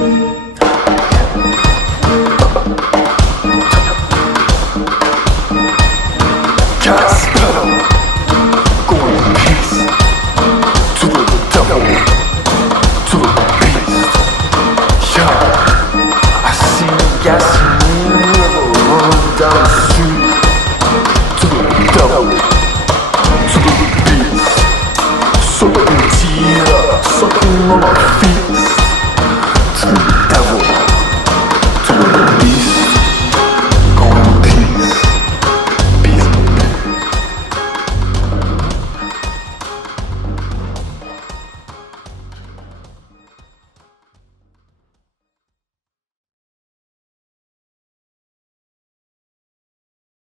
Gas pedal, going peace to the devil, to the beast. Yeah, I see gasoline running down the street. To the devil, to the beast. Sucking teeth, sucking on my feet.